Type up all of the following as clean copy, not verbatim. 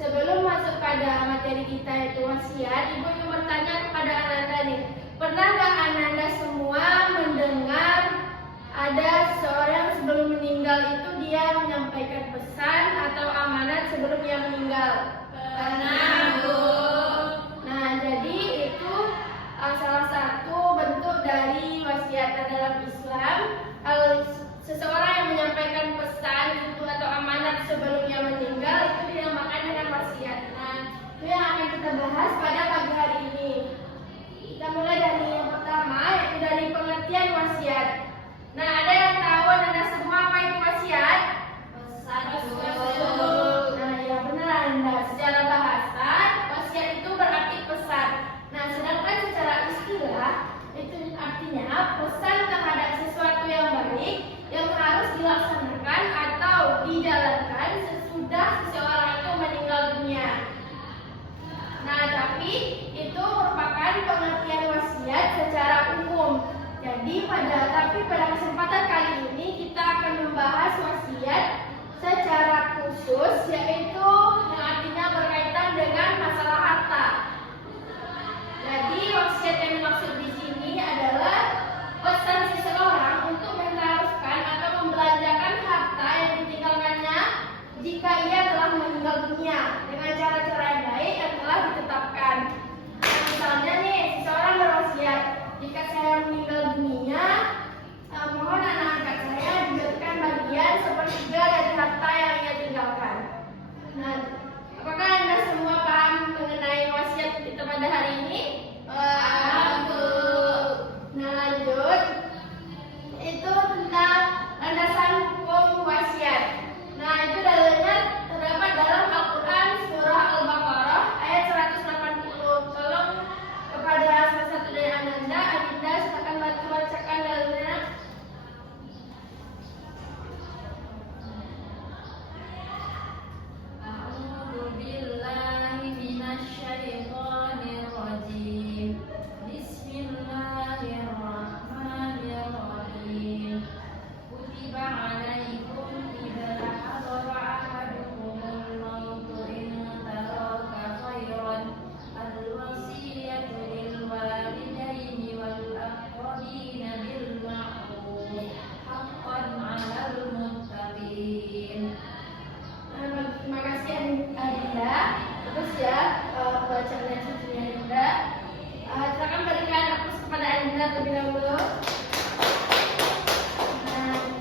sebelum masuk pada materi kita yaitu wasiat, Ibu ingin bertanya kepada Ananda nih. Pernah nggak Ananda semua mendengar ada seorang sebelum meninggal itu dia menyampaikan pesan atau amanat sebelum dia meninggal? Pernah, Bu. Nah, jadi itu salah satu bentuk dari wasiat dalam Islam. Seseorang yang menyampaikan pesan itu atau amanat sebelum dia meninggal itu dinamakan dengan wasiat. Nah, itu yang akan kita bahas pada pagi hari ini. Kita mulai dari yang pertama, yaitu dari pengertian wasiat. Nah, ada yang tahu Anda semua apa itu wasiat? Nah, ya benar Anda. Secara bahasa, wasiat itu berarti pesan. Nah, sedangkan secara istilah itu artinya pesan terhadap sesuatu yang baik yang harus dilaksanakan atau dijalankan sesudah seseorang itu meninggal dunia. Nah, tapi itu merupakan pengertian wasiat secara umum. Jadi pada kesempatan kali ini kita akan membahas wasiat secara khusus, yaitu yang artinya berkaitan dengan masalah harta. Jadi wasiat yang dimaksud di sini adalah pesan seseorang untuk meneruskan atau membelanjakan harta yang ditinggalkannya jika ia telah meninggal dunia dengan cara-cara yang baik yang telah ditetapkan. Nah, misalnya nih, seseorang berwasiat, jika saya meninggal dunia, mohon anak angkat saya diberikan bagian sepertiga dari harta yang ia tinggalkan. Nah, apakah Anda semua paham mengenai wasiat kita pada hari ini? Paham, Bu. Nah, lanjut. Itu tentang landasan hukum wasiat. Nah, itu dalilnya terdapat dalam Al-Quran surah Al-Baqarah ayat 180. Tolong kepada salah satu dari Ananda, Adinda silakan bantu bacakan dalilnya. A'udzu billahi minasyaitonir rajim. Bismillahirrahmanirrahim. Kutiba 'alaikum idza hadara ahadukumul mautu in taraka khairan al-wasiyatu lil walidaini wal aqrabina bil ma'ruf haqqan 'alal muttaqin. Terima kasih Adinda. Terus ya bacaan dan susunya Adinda. Silakan berikan aplaus kepada Adinda terlebih dahulu.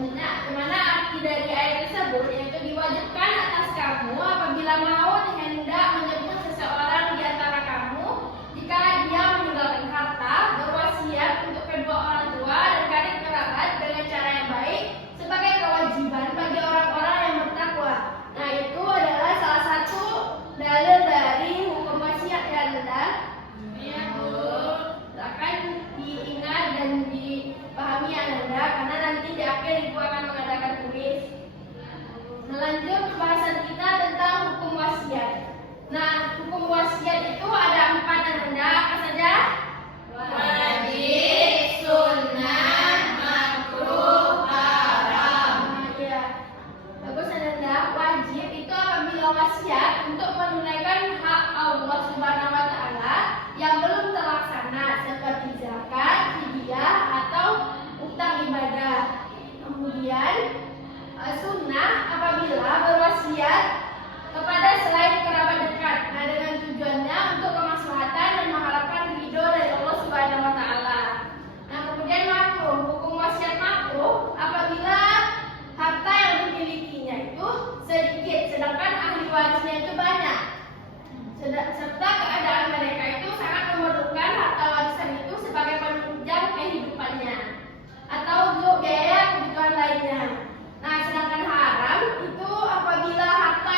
Nah, kemana arti dari ayat tersebut, yaitu diwajibkan atas kamu apabila maut hendak menyebut seseorang di antara kamu jika dia meninggalkan harta, berwasiat untuk kedua orang tua dan karib kerabat dengan cara yang baik sebagai kewajiban bagi orang-orang yang bertakwa. Nah, itu adalah salah satu dalil dari hukum wasiat ya Anda. Iya, Bu. Silakan diingat dan dipahami Anda, karena nanti di akhir Ibu akan mengadakan kuis. Melanjut pembahasan kita tentang hukum wasiat. Nah, hukum wasiat itu ada 4 Anda. Apa saja? Wajib, sunnah, makruh, haram. Nah, ya. Bagus Anda. Wajib itu apabila wasiat untuk menunaikan hak Allah Subhanahu wa taala yang belum terlaksana seperti zakat, fidyah atau utang ibadah. Kemudian sunnah apabila berwasiat kepada selain kerabat dekat. Nah, dengan tujuannya untuk kemaslahatan dan mengharapkan ridho dari Allah Subhanahu wa taala. Nah, kemudian makruh, hukum wasiat makruh apabila harta yang dimilikinya itu sedikit sedangkan ahli warisnya itu banyak. Serta keadaan mereka itu sangat memerlukan harta warisan itu sebagai penunjang kehidupannya atau untuk biaya kebutuhan lainnya. Nah, sedangkan haram itu apabila harta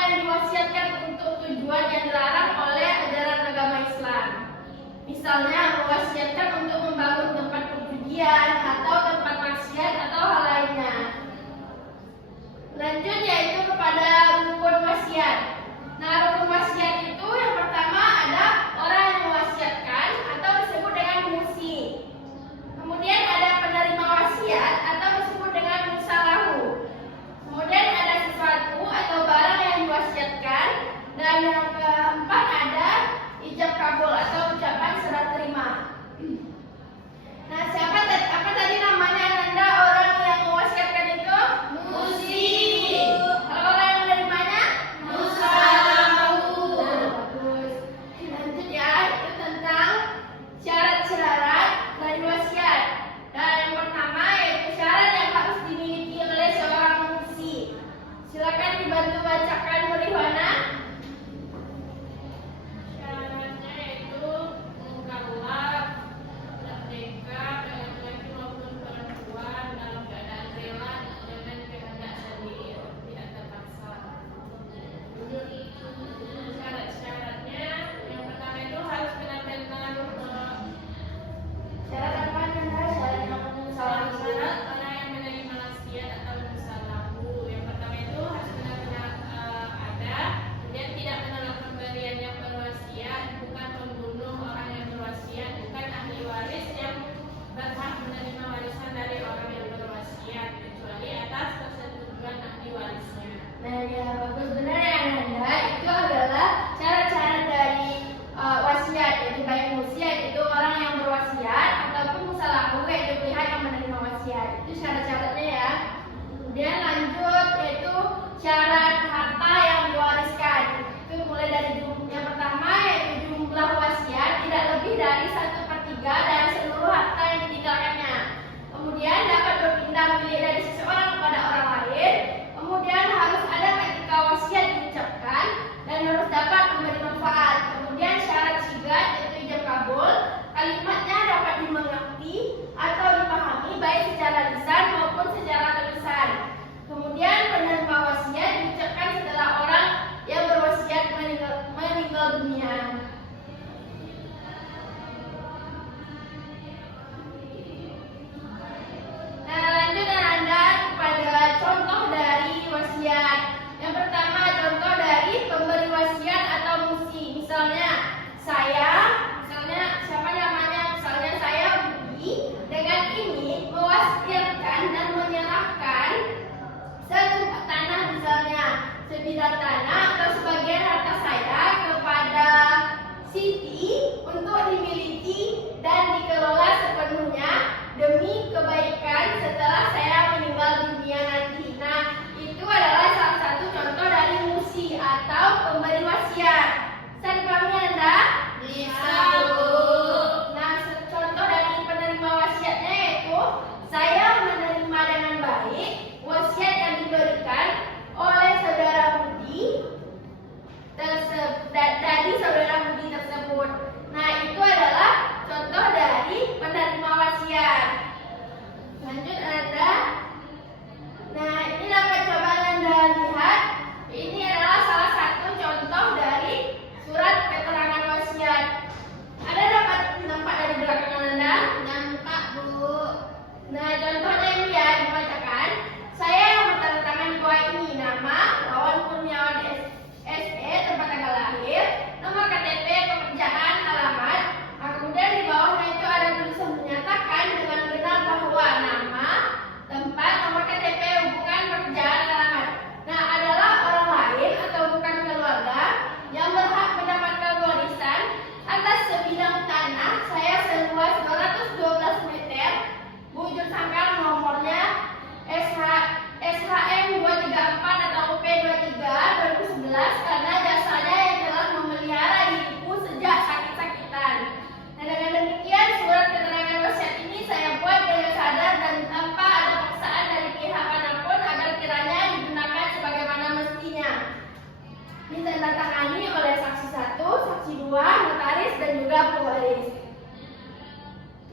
ditandatangani oleh saksi 1, saksi 2, notaris, dan juga pewaris.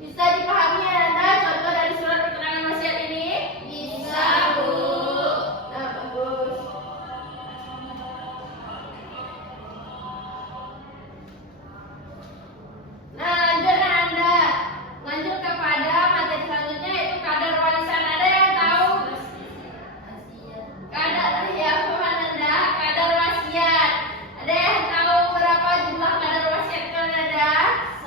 Bisa dipahami Ananda contoh dari surat keterangan wasiat ini? Bisa, Bu. Nah, bagus. Nah, lanjut Ananda. Lanjut kepada materi selanjutnya yaitu kadar warisan. Ada yang tahu? Kadar ya, Ananda, kadar wasiat. Ada yang tahu berapa jumlah kadar wasiat itu Ananda?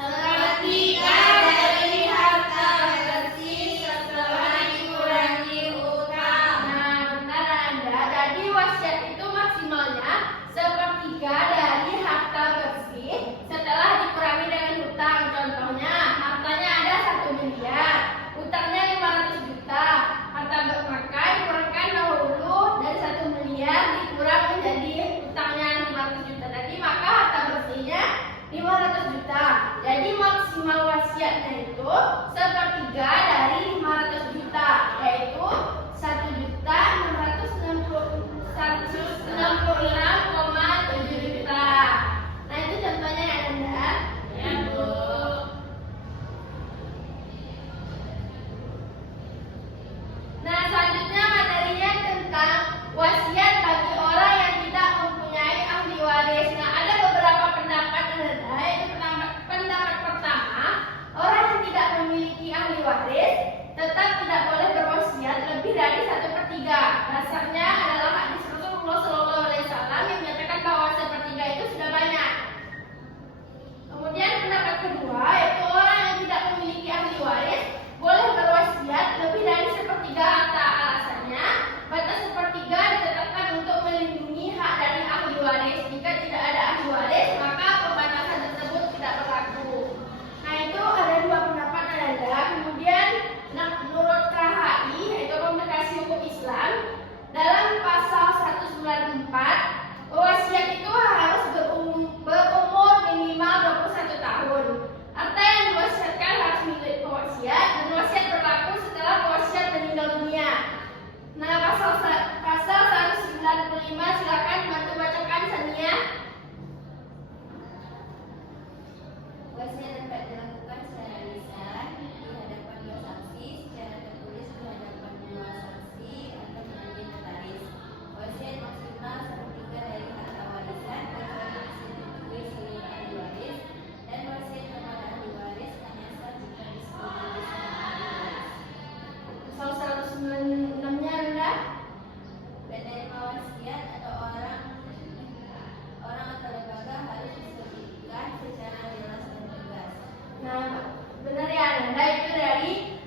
Sepertiga dari harta bersih setelah dikurangi utang. Nah, benar Anda. Jadi wasiat itu maksimalnya sepertiga dari harta bersih setelah dikurangi dengan hutang. Contohnya, hartanya ada 1 miliar, hutangnya 500 juta. Harta maka dikurangkan dahulu dari 1 miliar dikurang menjadi hutangnya 500 juta tadi, maka harta bersihnya 500 juta. Jadi maksimal wasiatnya itu sepertiga dari 500 juta, yaitu 1.666,7 juta. Nah, itu contohnya ya Anda. Ya, Bu. Nah, selanjutnya materinya tentang wasiat bagi orang yang tidak mempunyai ahli waris. Nah, ada beberapa pendapat Anda, yaitu pendapat pertama, orang yang tidak memiliki ahli waris tetap tidak boleh berwasiat lebih dari 1/3. Dasarnya adalah hadis Rasulullah SAW yang menyatakan bahwa 1/3 itu sudah banyak. Kemudian pendapat kedua, yaitu orang yang tidak memiliki ahli waris boleh berwasiat lebih dari 1/3 harta. Alasannya, batas 1/3 ditetapkan untuk melindungi hak dari ahli waris. Jika tidak ada ahli waris, maka pembatasan tersebut tidak berlaku. Nah, itu ada 2 pendapat Anda. Kemudian, menurut KHI, yaitu Komunikasi Hukum Islam, dalam pasal 194, wasiat itu harus berumur minimal 21 tahun. Harta yang diwasiatkan harus milik pewasiat dan wasiat berlaku setelah pewasiat meninggal dunia. Nah, pasal 195, silakan bantu bacakan Sania. Wasiat dapat dilakukan secara lisan di hadapan 2 saksi, secara tertulis di hadapan 2 saksi atau melalui notaris. Wasiat maksimal 1/3 dari harta warisan kecuali disetujui seluruh ahli waris, dan wasiat kepada ahli waris hanya sah jika disetujui semua ahli waris. Pasal 196-nya Anda. Penerima wasiat atau orang atau lembaga harus disebutkan secara jelas dan tegas. Nah, benar ya Anda, itu dari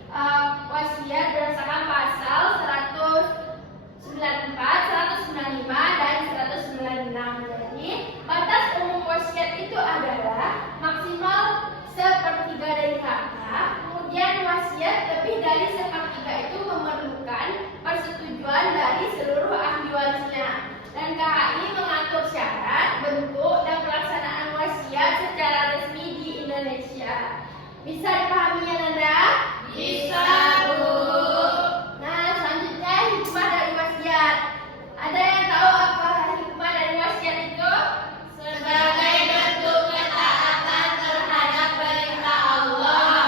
wasiat berdasarkan pasal 194, 195, dan 196. Jadi, batas umum wasiat itu adalah maksimal 1/3 dari harta. Kemudian wasiat lebih dari 1/3 itu memerlukan persetujuan dari seluruh ahli warisnya. Dan KHI mengatur syarat, bentuk, dan pelaksanaan wasiat secara resmi di Indonesia. Bisa dipahami ya Nanda? Bisa, Bu. Nah, selanjutnya hikmah dari wasiat. Ada yang tahu apa hikmah dari wasiat itu? Sebagai bentuk ketaatan terhadap perintah Allah,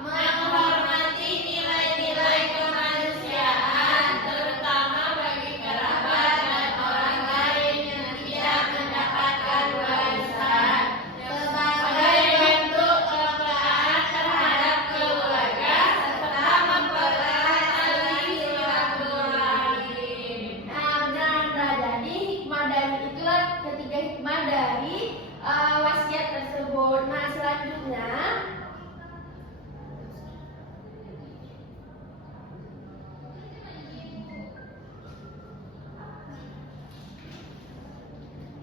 menghormati nilai-nilai kemanusiaan, terutama bagi kerabat dan orang lain yang tidak mendapatkan warisan. Sebagai bentuk kepekaan terhadap keluarga serta mempererat tali silaturahim. Nah, benar Nanda. Jadi hikmah dari itulah ketiga hikmah dari wasiat tersebut. Nah, selanjutnya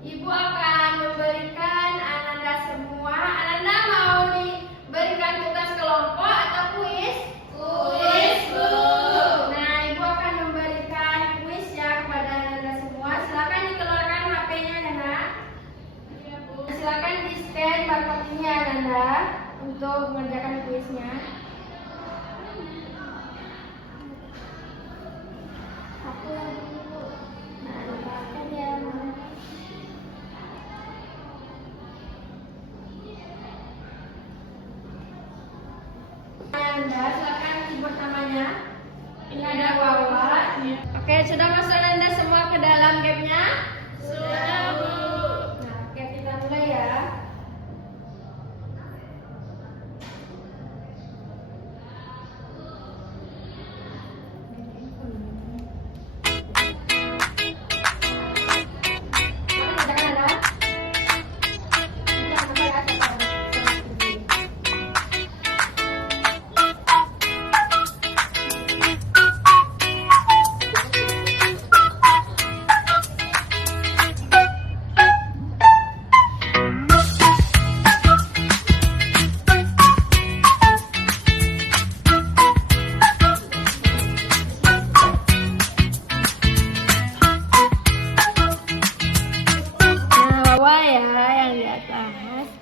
Ibu akan memberikan Ananda semua. Ananda mau diberikan tugas kelompok atau kuis? Kuis, Bu. Nah, Ibu akan memberikan kuis ya kepada Ananda semua. Silakan dikeluarkan HP-nya, Nanda. Iya, Bu. Silakan di-scan barcode ini ya, Ananda, untuk mengerjakan kuisnya. Aku yang dulu. Nah, dipakai ya. disebut namanya? Ini ada Wawa. Oke, sudah masuk Anda semua ke dalam gamenya? Sudah, Bu. Nah, oke, kita mulai ya.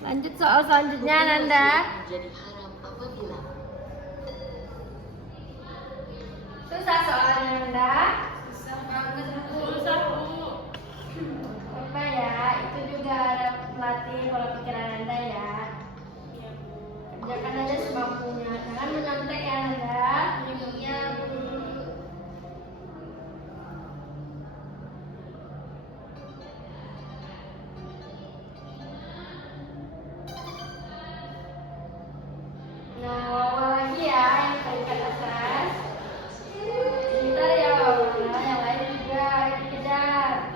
Lanjut soal selanjutnya, Nanda. Susah soalnya, Nanda. Susah banget, susah, Bu. Coba ya, itu juga ada pelatih pola pikiran Nanda ya. Kerjakan aja semampunya, jangan menyontek ya, Nanda. Iya, Bu. Nah, Wawa lagi ya, yang peringkat atas. Bentar ya, Wawa, yang lain juga dikejar.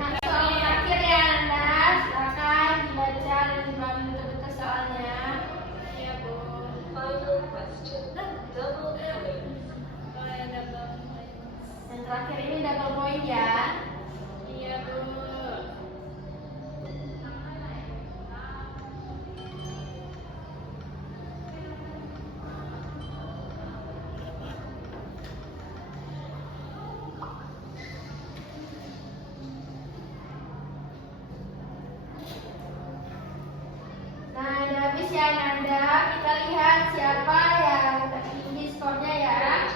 Nah, soal terakhir ya, Anda. Silakan dibaca dan dipahami betul-betul soalnya. Iya, Bu. Yang terakhir ini double point ya. Iya, Bu. Nah, udah habis ya, Nanda. Kita lihat siapa yang tertinggi skornya ya.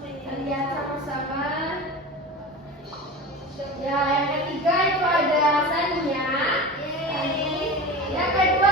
Kita lihat sama-sama. Ya, yang ketiga itu ada Sania. Yang kedua